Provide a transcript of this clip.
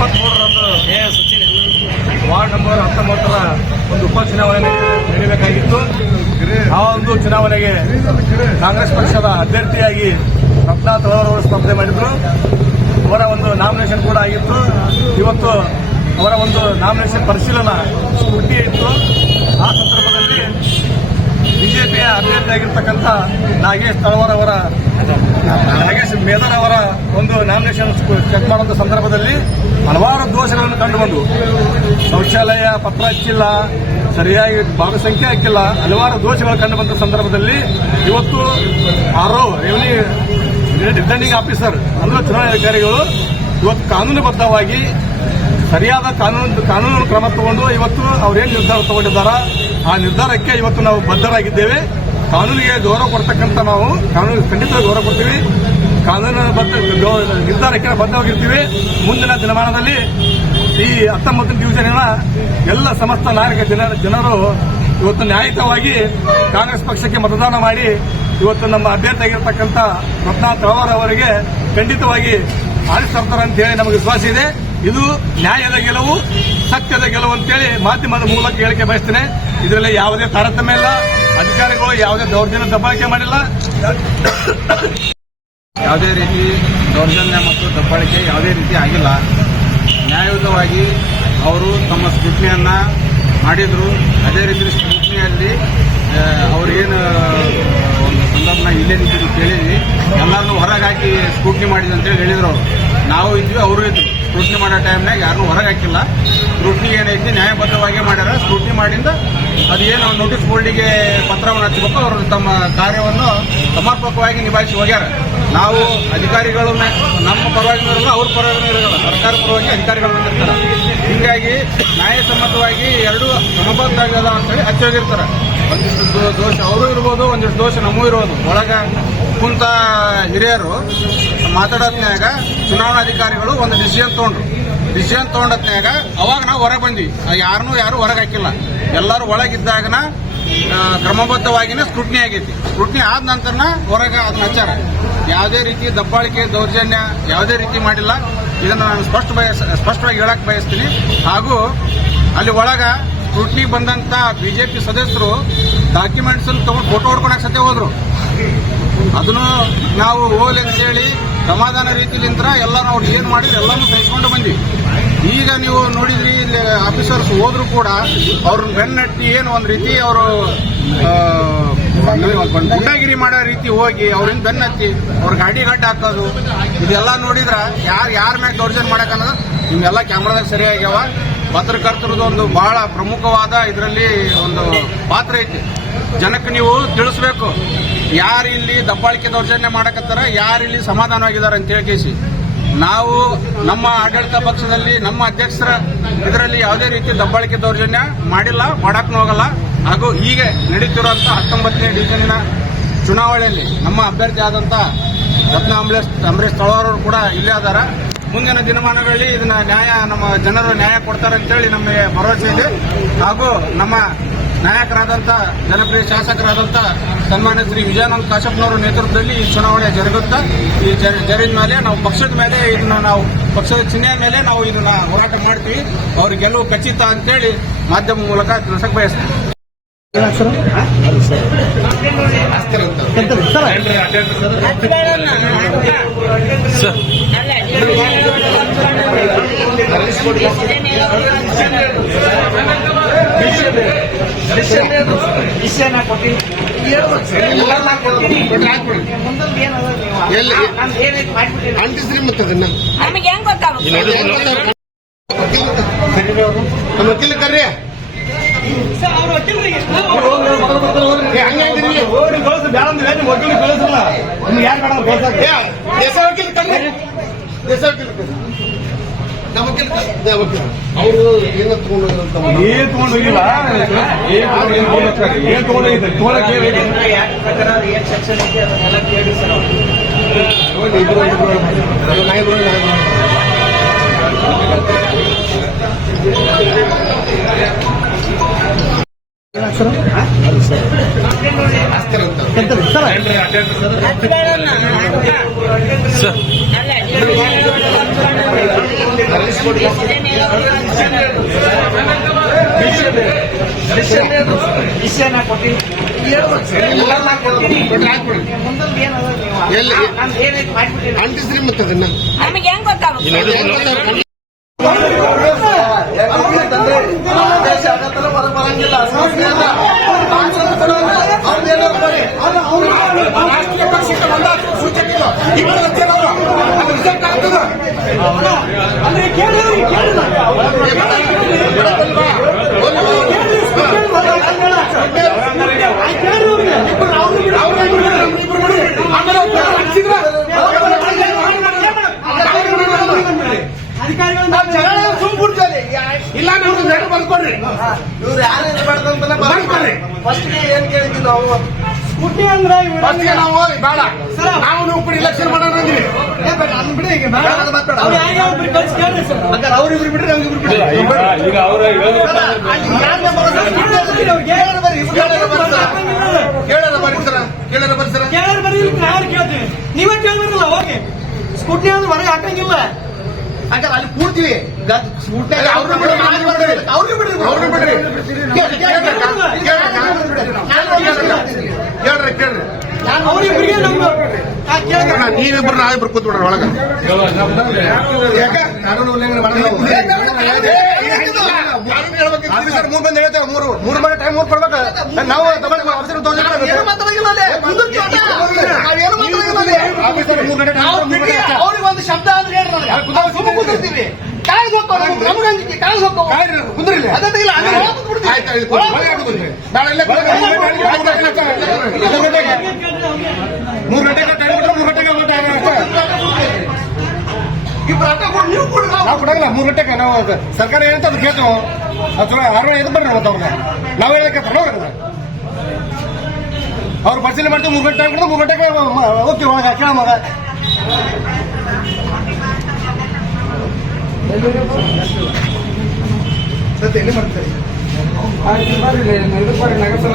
23ರಂದು ward number 19ರ ಒಂದು ಉಪಚುನಾವಣೆ ನಡೆಯಬೇಕಾಗಿತ್ತು. ಆ ಒಂದು ಚುನಾವಣೆಗೆ ಕಾಂಗ್ರೆಸ್ ಪಕ್ಷದ ಅಭ್ಯರ್ಥಿಯಾಗಿ ರತ್ನಾ ತಳವಾರ್ ಸ್ಪರ್ಧೆ ಮಾಡಿದ್ರು. ಅವರ ಒಂದು ನಾಮಿನೇಷನ್ ಕೂಡ ಆಗಿತ್ತು. ಇವತ್ತು ಅವರ ಒಂದು ನಾಮಿನೇಷನ್ ಪರಿಶೀಲನಾ ಸ್ಕೂಟಿ ಇತ್ತು. ಆ ಸಂದರ್ಭದಲ್ಲಿ ಬಿಜೆಪಿಯ ಅಭ್ಯರ್ಥಿಯಾಗಿರ್ತಕ್ಕಂಥ ನಾಗೇಶ್ ಮೇದರ್ ಅವರ ಒಂದು ನಾಮಿನೇಷನ್ ಚೆಕ್ ಮಾಡುವಂತ ಸಂದರ್ಭದಲ್ಲಿ ಹಲವಾರು ದೋಷಗಳನ್ನು ಕಂಡುಬಂದು ಶೌಚಾಲಯ ಪತ್ರ ಹಚ್ಚಿಲ್ಲ, ಸರಿಯಾಗಿ ಭಾಗಸಂಖ್ಯೆ ಹಾಕಿಲ್ಲ, ಹಲವಾರು ದೋಷಗಳು ಕಂಡುಬಂದ ಸಂದರ್ಭದಲ್ಲಿ ಇವತ್ತು ರಿಟರ್ನಿಂಗ್ ಆಫೀಸರ್ ಅಂದ್ರೆ ಚುನಾವಣಾ ಅಧಿಕಾರಿಗಳು ಇವತ್ತು ಕಾನೂನುಬದ್ಧವಾಗಿ ಸರಿಯಾದ ಕಾನೂನು ಕ್ರಮ ತಗೊಂಡು ಇವತ್ತು ಅವರೇನು ನಿರ್ಧಾರ ತಗೊಂಡಿದ್ದಾರ ಆ ನಿರ್ಧಾರಕ್ಕೆ ಇವತ್ತು ನಾವು ಬದ್ಧರಾಗಿದ್ದೇವೆ. ಕಾನೂನಿಗೆ ಗೌರವ ಕೊಡ್ತಕ್ಕಂಥ ನಾವು ಕಾನೂನಿಗೆ ಖಂಡಿತವಾಗಿ ಗೌರವ ಕೊಡ್ತೀವಿ. ಕಾನೂನು ನಿರ್ಧಾರಕ್ಕೆ ಬದ್ಧವಾಗಿರ್ತೀವಿ. ಮುಂದಿನ ದಿನಮಾನದಲ್ಲಿ ಈ 19ನೇ ಡಿವಿಷನ್ನ ಎಲ್ಲ ಸಮಸ್ತ ನಾಗರಿಕ ಜನರು ಇವತ್ತು ನ್ಯಾಯಯುತವಾಗಿ ಕಾಂಗ್ರೆಸ್ ಪಕ್ಷಕ್ಕೆ ಮತದಾನ ಮಾಡಿ ಇವತ್ತು ನಮ್ಮ ಅಭ್ಯರ್ಥಿಯಾಗಿರ್ತಕ್ಕಂಥ ರತ್ನಾ ತಳವಾರ್ ಅವರಿಗೆ ಖಂಡಿತವಾಗಿ ಆರಿಸ್ತಾರೆ ಅಂತ ಹೇಳಿ ನಮಗೆ ವಿಶ್ವಾಸ ಇದೆ. ಇದು ನ್ಯಾಯದ ಗೆಲುವು, ಸತ್ಯದ ಗೆಲುವು ಅಂತೇಳಿ ಮಾಧ್ಯಮದ ಮೂಲಕ ಹೇಳಿಕೆ ಬಯಸ್ತೇನೆ. ಇದರಲ್ಲಿ ಯಾವುದೇ ತಾರತಮ್ಯ ಇಲ್ಲ. ಅಧಿಕಾರಿಗಳು ಯಾವುದೇ ದೌರ್ಜನ್ಯ ದಬ್ಬಾಳಿಕೆ ಮಾಡಿಲ್ಲ. ಯಾವುದೇ ರೀತಿ ದೌರ್ಜನ್ಯ ಮತ್ತು ದಬ್ಬಾಳಿಕೆ ಯಾವುದೇ ರೀತಿ ಆಗಿಲ್ಲ. ನ್ಯಾಯಯುತವಾಗಿ ಅವರು ತಮ್ಮ ಸ್ಕ್ರೂಟಿನಿಯನ್ನ ಮಾಡಿದ್ರು. ಅದೇ ರೀತಿ ಸ್ಕ್ರೂಟಿನಿಯಲ್ಲಿ ಅವ್ರೇನು ಒಂದು ಸಂದರ್ಭ ಇಲ್ಲೇ ನಿಂತಿದ್ದು ಕೇಳಿದ್ವಿ. ಎಲ್ಲರನ್ನೂ ಹೊರಗೆ ಹಾಕಿ ಸ್ಕ್ರೂಟಿನಿ ಮಾಡಿದ್ರು ಅಂತೇಳಿ ಹೇಳಿದ್ರು ಅವರು. ನಾವು ಇದ್ವಿ, ಅವರು ಇದ್ರು. ಸ್ಕ್ರೂಟಿನಿ ಮಾಡೋ ಟೈಮ್ನಾಗ ಯಾರನ್ನೂ ಹೊರಗೆ ಹಾಕಿಲ್ಲ. ಸ್ಕ್ರೂಟಿನಿ ಏನೈತಿ ನ್ಯಾಯಬದ್ಧವಾಗಿ ಮಾಡ್ಯಾರ. ಸ್ಕ್ರೂಟಿನಿ ಮಾಡಿಂದ ಅದೇನು ನೋಟಿಸ್ ಬೋರ್ಡಿಗೆ ಪತ್ರವನ್ನು ಹಚ್ಚಬೇಕು. ಅವರು ತಮ್ಮ ಕಾರ್ಯವನ್ನು ಸಮರ್ಪಕವಾಗಿ ನಿಭಾಯಿಸಿ ಹೋಗ್ಯಾರ. ನಾವು ಅಧಿಕಾರಿಗಳು ನಮ್ಮ ಪರವಾಗಿ ಇರಲ್ಲ, ಅವ್ರ ಪರವಾಗಿ ಇರಲ್ಲ, ಸರ್ಕಾರ ಪರವಾಗಿ ಅಧಿಕಾರಿಗಳು ಬಂದಿರ್ತಾರೆ. ಹೀಗಾಗಿ ನ್ಯಾಯಸಮ್ಮತವಾಗಿ ಎರಡೂ ಸಮಬದ್ಧವಾಗಲ್ಲ ಅಂತೇಳಿ ಹಚ್ಚಿ ಹೋಗಿರ್ತಾರೆ. ಒಂದಿಷ್ಟು ದೋಷ ಅವರು ಇರ್ಬೋದು, ಒಂದಿಷ್ಟು ದೋಷ ನಮಗೂ ಇರ್ಬೋದು. ಒಳಗ ಕುಂತ ಹಿರಿಯರು ಮಾತಾಡೋದ್ನಾಗ ಚುನಾವಣಾಧಿಕಾರಿಗಳು ಒಂದು ಡಿಸಿಷನ್ ತಗೊಂಡತ್ನಾಗ ಅವಾಗ ನಾವು ಹೊರಗೆ ಬಂದ್ವಿ. ಯಾರು ಹೊರಗೆ ಹಾಕಿಲ್ಲ. ಎಲ್ಲರೂ ಒಳಗಿದ್ದಾಗನ ಕ್ರಮಬದ್ಧವಾಗಿನೇ ಸ್ಕ್ರೂಟಿನಿ ಆಗೈತಿ. ಸ್ಕ್ರೂಟಿನಿ ಆದ ನಂತರನ ಹೊರಗೆ ಅದನ್ನ ಹಚ್ಚಾರ. ಯಾವುದೇ ರೀತಿ ದಬ್ಬಾಳಿಕೆ ದೌರ್ಜನ್ಯ ಯಾವುದೇ ರೀತಿ ಮಾಡಿಲ್ಲ. ಇದನ್ನು ನಾನು ಸ್ಪಷ್ಟವಾಗಿ ಹೇಳಕ್ ಬಯಸ್ತೀನಿ. ಹಾಗೂ ಅಲ್ಲಿ ಒಳಗ ಸ್ಕ್ರೂಟಿನಿ ಬಂದಂತ ಬಿಜೆಪಿ ಸದಸ್ಯರು ಡಾಕ್ಯುಮೆಂಟ್ಸ್ ತಗೊಂಡು ಫೋಟೋ ಹೊಡ್ಕೊಳಕ್ ಸತ್ಯ ಹೋದ್ರು. ಅದನ್ನು ನಾವು ಹೋಗ್ಲಿ ಅಂತೇಳಿ ಸಮಾಧಾನ ರೀತಿಲಿಂದ ಎಲ್ಲರೂ ಅವ್ರು ಏನ್ ಮಾಡಿದ್ರು ಎಲ್ಲಾನು ಸಹಿಸ್ಕೊಂಡು ಬಂದ್ವಿ. ಈಗ ನೀವು ನೋಡಿದ್ರಿ, ಇಲ್ಲಿ ಆಫೀಸರ್ಸ್ ಹೋದ್ರು ಕೂಡ ಅವ್ರನ್ನ ಬೆನ್ನಟ್ಟಿ ಏನು ಒಂದ್ ರೀತಿ ಅವರು ಗುಂಡಾಗಿರಿ ಮಾಡೋ ರೀತಿ ಹೋಗಿ ಅವ್ರಿಂದ ಬೆನ್ನತ್ತಿ ಅವ್ರ ಗಾಡಿ ಗಡ್ಡ ಹಾಕೋದು ಇದೆಲ್ಲ ನೋಡಿದ್ರ ಯಾರ ಮ್ಯಾಗ ದೌರ್ಜನ್ಯ ಮಾಡಕ್ ಅನ್ನೋದು ನಿಮ್ಗೆಲ್ಲ ಕ್ಯಾಮ್ರಾದಾಗ ಸರಿಯಾಗ್ಯಾವ. ಪತ್ರಕರ್ತರದ್ದು ಒಂದು ಬಹಳ ಪ್ರಮುಖವಾದ ಇದರಲ್ಲಿ ಒಂದು ಪಾತ್ರ ಐತಿ. ಜನಕ್ಕೆ ನೀವು ತಿಳಿಸ್ಬೇಕು ಯಾರು ಇಲ್ಲಿ ದಬ್ಬಾಳಿಕೆ ದೌರ್ಜನ್ಯ ಮಾಡಕತ್ತಾರ, ಯಾರು ಇಲ್ಲಿ ಸಮಾಧಾನವಾಗಿದ್ದಾರೆ ಅಂತ ಹೇಳಿ. ನಾವು ನಮ್ಮ ಆಡಳಿತ ಪಕ್ಷದಲ್ಲಿ ನಮ್ಮ ಅಧ್ಯಕ್ಷರ ಇದರಲ್ಲಿ ಯಾವುದೇ ರೀತಿ ದಬ್ಬಾಳಿಕೆ ದೌರ್ಜನ್ಯ ಮಾಡಿಲ್ಲ, ಮಾಡಕ್ಕೂ ಹೋಗಲ್ಲ. ಹಾಗೂ ಈಗ ನಡೀತಿರುವಂತ 19ನೇ ಡಿವಿಷನ್ನ ಚುನಾವಣೆಯಲ್ಲಿ ನಮ್ಮ ಅಭ್ಯರ್ಥಿ ಆದಂತ ರತ್ನಾ ಅಂಬರೀಶ್ ತಳವಾರ್ ಅವರು ಕೂಡ ಇಲ್ಲೇ ಅದಾರ. ಮುಂದಿನ ದಿನಮಾನಗಳಲ್ಲಿ ಇದನ್ನ ನಮ್ಮ ಜನರು ನ್ಯಾಯ ಕೊಡ್ತಾರೆ ಅಂತೇಳಿ ನಮಗೆ ಭರವಸೆ ಇದೆ. ಹಾಗೂ ನಮ್ಮ ನಾಯಕರಾದಂಥ ಜನಪ್ರಿಯ ಶಾಸಕರಾದಂಥ ಸನ್ಮಾನ್ಯ ಶ್ರೀ ವಿಜಯಾನಂದ ಕಾಶಪ್ಪನವರ ನೇತೃತ್ವದಲ್ಲಿ ಈ ಚುನಾವಣೆ ಜರುಗುತ್ತಾ ಈ ಜರಿದ ಮೇಲೆ ನಾವು ಪಕ್ಷದ ಮೇಲೆ ಇದನ್ನ ನಾವು ಪಕ್ಷದ ಚಿಹ್ನೆ ಮೇಲೆ ನಾವು ಇದನ್ನ ಹೋರಾಟ ಮಾಡ್ತೀವಿ. ಅವ್ರ ಗೆಲುವು ಖಚಿತ ಅಂತೇಳಿ ಮಾಧ್ಯಮ ಮೂಲಕ ತಿಳಿಸಕ್ ಬಯಸ್ತೀವಿ. ಅಂಟಿಸ್ರಿ ಮತ್ತದನ್ನ ನಮಗೆ ಹೆಂಗ್ ಗೊತ್ತಾಗುತ್ತೆ? ವಕೀಲ ಕರ್ರಿ ಅವರು ಏನ ತಗೊಂಡೋಗಿಲ್ಲ. ಏನ್ ಸರ್ ಅಂಟಿಸ್ರಿ ಮತ್ತೆ ಅದನ್ನ ನಮಗೆ ಹೆಂಗ್ ಗೊತ್ತಾಗುತ್ತೆ? ಇಲ್ಲ ನಮ್ದು ಲೆಟರ್ ಬರ್ಕೊಡ್ರಿ. ಇವ್ರು ಯಾರು ಬರ್ದಂತ ಬರ್ಕೊಡ್ರಿ. ಫಸ್ಟ್ಗೆ ಏನ್ ಕೇಳಿದ್ವಿ ನಾವು? ಸ್ಕೂಟಿ ಅಂದ್ರೆ ಫಸ್ಟ್ಗೆ ನಾವು ಬೇಡ ನಾವು ನೀವು ಕೂಡ ಇಲೆಕ್ಷನ್ ಮಾಡೋಣ ಅಂದ್ವಿ. ಅವ್ರಿಬ್ರು ಬಿಡ್ರಿ ನಮ್ಗಿಬ್ರು ಬಿಡ್ರಿ. ಕೇಳಲ್ಲ ಬರ್ರಿ ಸರ, ಕೇಳಲ್ಲ ಬರ್ರಿ ಸರ. ಕೇಳೋರು ಬರೀ ಯಾರು ಕೇಳ್ತೀವಿ? ನೀವೇ ಕೇಳ್ಬಾರಲ್ಲ ಹೋಗಿ. ಸ್ಕೂಟಿ ಅಂದ್ರೆ ಹೊರಗೆ ಹಾಕಂಗಿಲ್ಲ. ಹಾಗಾದ್ರೆ ಅಲ್ಲಿ ಕೂಡ್ತೀವಿ. ಅವ್ರನ್ನ ಬಿಡ್ರಿ, ಅವ್ರಿಗೆ ಬಿಡ್ರಿ, ಅವ್ರಿಗೆ ಬಿಡ್ರಿ. ಕೇಳ್ರಿ ಅವ್ರಿಬ್ರಿಗೆ ನಮ್ಗೆ ನೀವಿಬ್ರು ನಾವಿಬ್ರು ಕೂತ್ಬಿಡ್ರಿ ಒಳಗ. ಕಾನೂನು ಉಲ್ಲಂಘನೆ ಮಾಡಿದ್ರೆ 3 ಬಂದು ಹೇಳ್ತೇವೆ. 3 ಮನೆ ಟೈಮ್ 3 ಕೊಡ್ಬೇಕು. ನಾವು ಅವ್ರಿಗೆ ಒಂದು ಶಬ್ದ ಅಂದ್ರೆ ಹೇಳ್ರಿ. ಕಾಯ್ದು ಹೋಗ್ತಾವ ನಮ್ಗೆ ಅಂಜಿಕೆ ಕಾಯ್ದು ಹೋಗ್ತಾವ ಕುಂದ್ರಿಲ್ಲ ಅದಿಲ್ಲ. ಮೂರು ಗಂಟೆಗೆ ಟೈಮ್ ಕೊಟ್ಟರೆ 3 ಗಂಟೆಗೆ ನೀವು ಕೂಡ ನಾವು ಕೊಡಂಗಿಲ್ಲ. 3 ಗಂಟೆಗೆ ನಾವು ಸರ್ಕಾರ ಏನಂತ ಅದು ಕೇಳ್ತೇವೆ. ಅದು 6 ಇದು ಬರ್ರಿ ಮತ್ತೆ ಅವ್ರನ್ನ ನಾವು ಹೇಳಕ್ಕೆ ಅವ್ರು ಪರಿಶೀಲನೆ ಮಾಡ್ತೀವಿ. 3 ಗಂಟೆ ಟೈಮ್ ಕೊಡೋದು 3 ಗಂಟೆಗೆ ಹೋಗ್ತೀವಿ ಒಳಗೆ ಕೇಳ ಮಗ. ಎಲ್ಲಿ ಮಾಡ್ತಾರೆ ನಗರ